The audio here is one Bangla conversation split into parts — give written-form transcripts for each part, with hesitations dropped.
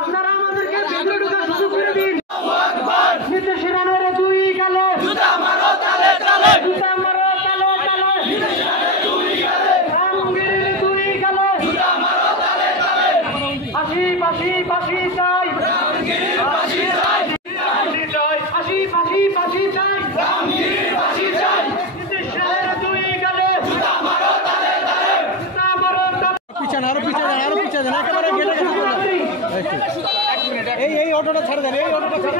আপনারা আমাদেরকে ভেতরে ঢোকার সুযোগ করে দিন। নীতিশ রানের দুই গালে জুতা মারো তালে তালে, জুতা মারো তালে তালে, নীতিশ রানের দুই গালে, রামগিরির দুই গালে, জুতা মারো তালে তালে, ফাঁসি ফাঁসি ফাঁসি চাই, রামগিরির ফাঁসি চাই, ফাঁসি চাই, ফাঁসি ফাঁসি ফাঁসি চাই, রামগিরির ফাঁসি চাই, নীতিশ রানের দুই গালে, জুতা মারো তালে তালে, জুতা মারো তালে। পিছনে আরো পিছনে আরো পিছনে একেবারে গেলে এই অটোটা ছাড়ে দেন, এই অটোটা ছাড়ে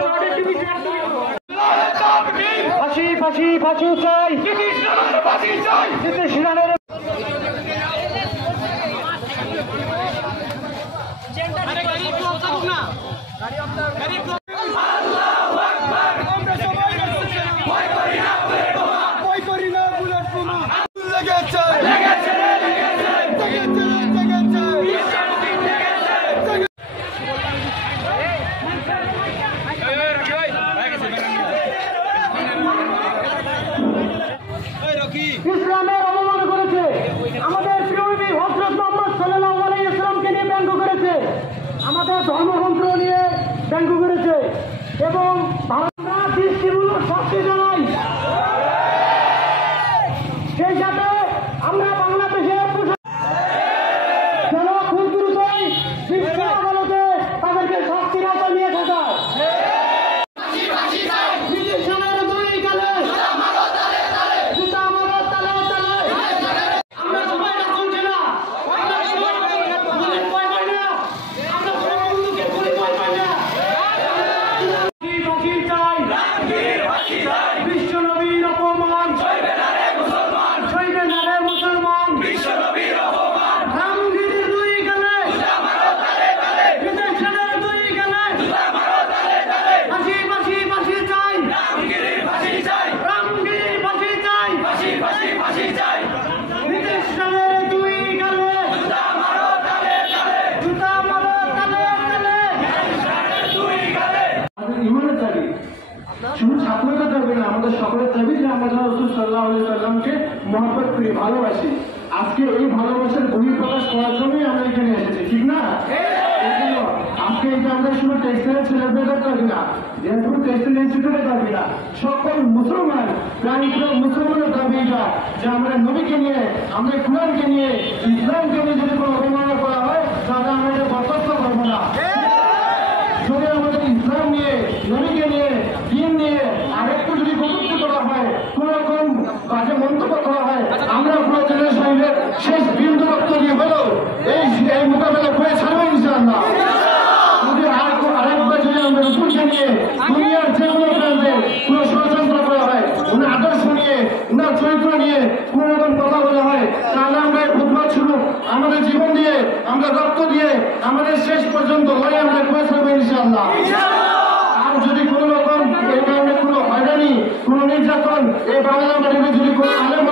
ফাঁসি ফাঁসি ফাঁসি চাই, ফাঁসি চাই, নীতিশ রানের ইসলামের অবমান করেছে, আমাদের প্রিয় নবী হযরত মুহাম্মদ সাল্লাল্লাহু আলাইহি ওয়াসাল্লামকে নিয়ে ব্যঙ্গ করেছে, আমাদের ধর্মগ্রন্থ নিয়ে ব্যঙ্গ করেছে এবং ভারতের দৃষ্টিমূলক শাস্তি জানাই। সেই সাথে আমরা বাংলাদেশের যেন খুব দ্রুতই বিশ্ব আদালতে তাদেরকে শাস্তির আওতায় নিয়ে থাকা। শুধু ছাত্রদের দাবি না, আমাদের সকলের দাবি যে আমরা যেন রাসূল সাল্লাল্লাহু আলাইহি ওয়াসাল্লামকে মহব্বত করি, ভালোবাসি। আজকে এই ভালোবাসার বহিঃপ্রকাশ করার জন্যই আমরা এখানে এসেছি, ঠিক না? আজকে এই যে আমরা শুধু টেক্সটাইল সেলিব্রেটের দাবি না, যেহেতু টেক্সটাইল ইনস্টিটিউটের দাবি না, সকল মুসলমান প্রাণীক মুসলমানের দাবি এটা যে আমরা নবীকে নিয়ে, আমরা কুরআনকে নিয়ে, ইসলামকে নিয়ে যদি কোনো অবমাননা করা হয় তাহলে আমরা এটা বরদাস্ত করবো না। যদি আমাদের ইসলাম নিয়ে, নবীকে নিয়ে, দিন নিয়ে আরেকটু যদি কটূক্তি করা হয়, কোন রকম বাজে মন্তব্য করা হয়, আমরা পুরো জেনারেশনের শেষ বিন্দু রক্ত দিয়ে হলেও এই মোকাবেলা করে ছাড়বো ইনশাআল্লাহ। যদি আরেকবার যদি আমরা রসুলকে নিয়ে দুনিয়ার যে কোনো প্রান্তে কোনো ষড়যন্ত্র করা হয়, ওনার আদর্শ নিয়ে, ওনার চরিত্র নিয়ে কোন রকম কথা বলা হয়, তাহলে আমরা ফুটবল শুরু আমাদের জীবন দিয়ে, আমরা রক্ত দিয়ে, আমাদের শেষ পর্যন্ত লড়াই আমরা করে ছাড়বো ইনশাআল্লাহ। আর যদি কোন রকম এই ধরনের কোনো হয়রানি, কোনো নির্যাতন এই বাংলা মাটিতে যদি কোনো আলেম